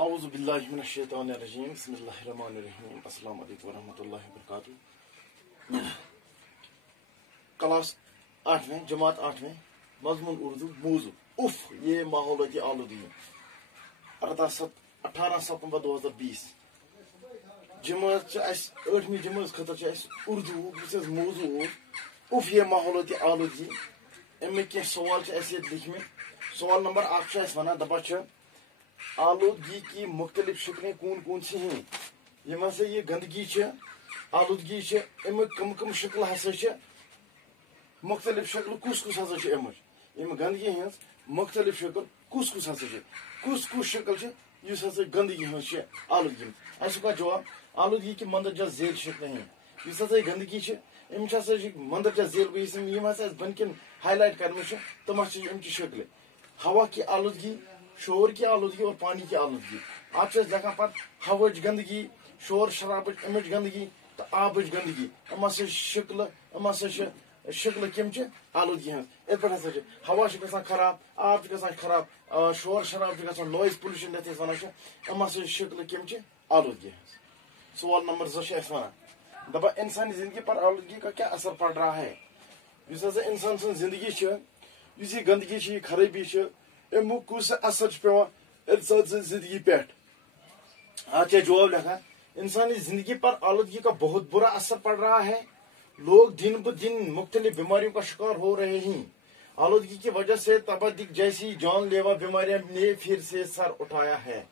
اعوذ باللہ من الشیطان الرجیم بسم اللہ الرحمن الرحیم السلام علیکم ورحمۃ اللہ وبرکاتہ. کلاس 8 جماعت 8 مضمون اردو موضوع اف یہ ماحولیاتی آلودگی 18 ستمبر 2020 جماعت 8 جماعت خطر اردو موضوع اف یہ ماحولیاتی آلودگی امی کی سوال لکھم. سوال نمبر 1 ونان دپان آلودگی کی مختلف شکلیں کون سی ہیں. یم ہسا یہ گندگی آلودگی امیک کم شکل ہسا مختلف شکل کس ہسا ام گندگی ہز مختلف شکل کس ہسا شکل اس ہسا گندگی ہز آلودگی. کا جواب آلودگی کی مندرجہ ذیل شکلیں ہیں. اس ہسا گندگی امچ ہسا مندرجہ ذیل گئی یم ہسا بن کن ہائی لائٹ کرم تم ام شکل. ہوا کی آلودگی، شور کی آلودگی اور پانی کی آلودگی. آپ لکھان پہ ہوچ گندگی، شور شرابچ امچ گندگی تو آبچ گندگی ام ہسا شکل کم آلودگی ہز. ات پہ ہسا ہوا گھان خراب، آب گھان خراب، شور شراب گھان نوائز پولوشن یتھ ونان ام ہسا شکل کم آلودگی ہز. سوال نمبر 2 ونان دپان انسانی زندگی پر آلودگی کا کیا اثر پڑ رہا ہے. اس ہسا انسان سن زندگی اس یہ گندگی یہ خرابی امیک کس اثر پیوان انسان سن زندگی پہ. آپ جواب لکھا انسانی زندگی پر آلودگی کا بہت برا اثر پڑ رہا ہے. لوگ دن بدن مختلف بیماریوں کا شکار ہو رہے ہیں. آلودگی کی وجہ سے تپدق جیسی جان لیوا بیماریاں نے پھر سے سر اٹھایا ہے.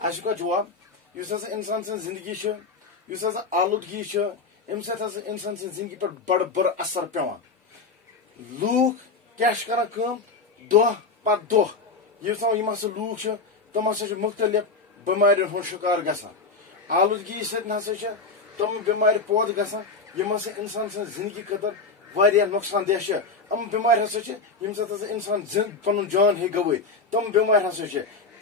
اس کا جواب اس انسان سن زندگی اس آلودگی ام سی انسان سن زندگی پر بڑ برا اثر پیوان. لوگ کیا کران دہ پتہ دہ یم ہسا لوگ تم ہسا مختلف بیمارین ہند شکار گژھان. آلودگی سۭتۍ ہسا تم بیمار پود گژھان یم ہسا انسان سن زندگی خاطر واریاہ نقصان دہ. ام بیمار ہسا یم سۭتۍ ہسا انسان پنن جان ہے گوٲیِتھ. تم بیمار ہسا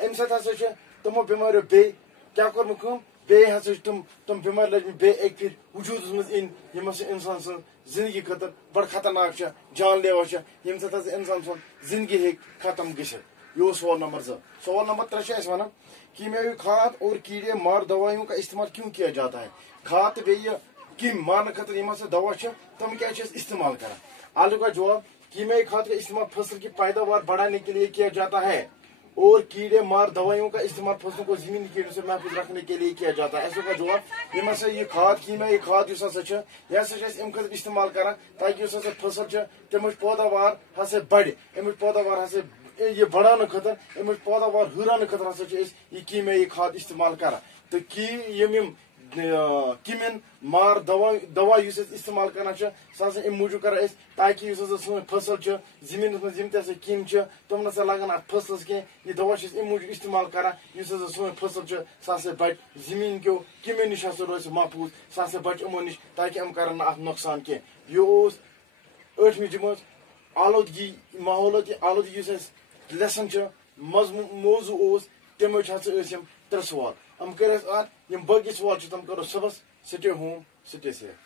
ام سۭتۍ ہسا تمو بیماریو بیٚیہِ کیٛاہ کوٚرمُت کٲم بیٚیہِ ہسا تم بیمار لٔجمٕتۍ بیٚیہِ اکہِ پھِرِ وجوٗدس منٛز یِنۍ یم ہسا انسان سن زندگی خاطر بڑ خطرناک جان لیوا یم سۭتۍ ہسا انسان سن زندگی ہیٚکہِ ختم گژھِتھ. یہ اوس سوال نمبر 2. سوال نمبر 3 ونان کیمیاوی کھاد اور کیڑے مار دوائیوں کا استعمال کیوں کیا جاتا ہے. کھاد تو بیٚیہِ کیم مارنے خاطر یم ہسا دوا تم کیا استعمال کران. آلو کا جواب کیمیاوی کھاد کا استعمال فصل کی پیداوار بڑھانے کے لیے کیا جاتا ہے اور کیڑے مار دوائیوں کا استعمال فصلوں کو زمین کیڑوں سے محفوظ رکھنے کے لیے کیا جاتا ہے. ایسے کا جواب یم ہسا یہ کھاد کیمیاوی کھاد اس ہسا یہ ہسا ام خاطر استعمال کران تاکہ اس ہسا فصل تمچ پیداوار ہسا بڑھ. امچ پیداوار ہسا یہ بڑھانے خاطر امچ پیداوار ہرانے خاطر ہسا یہ کیمیاوی کھاد استعمال کران. تو کیمین مار دوا اس استعمال کران سہ ہسا ام موجود کران تاکہ اس ہسا سن فصل زمین مز یم تہ کیم تم نسا لگان ات فصلس کی. یہ دوا ام موجود استعمال کران اس ہسا سن فصل سہ ہسا بچ زمین کیو کیمین نش ہسا روز محفوظ. سہ ہسا بچ امو نش تاکہ ام کرن ات نقصان کی. یہ 8 جماعت آلودگی ماحولیاتی آلودگی لیسن موضوع تم ہسا 3 سوال. ہم کر یم باقی سوال تم کرو صبح. سٹے ہوم سٹے سیف.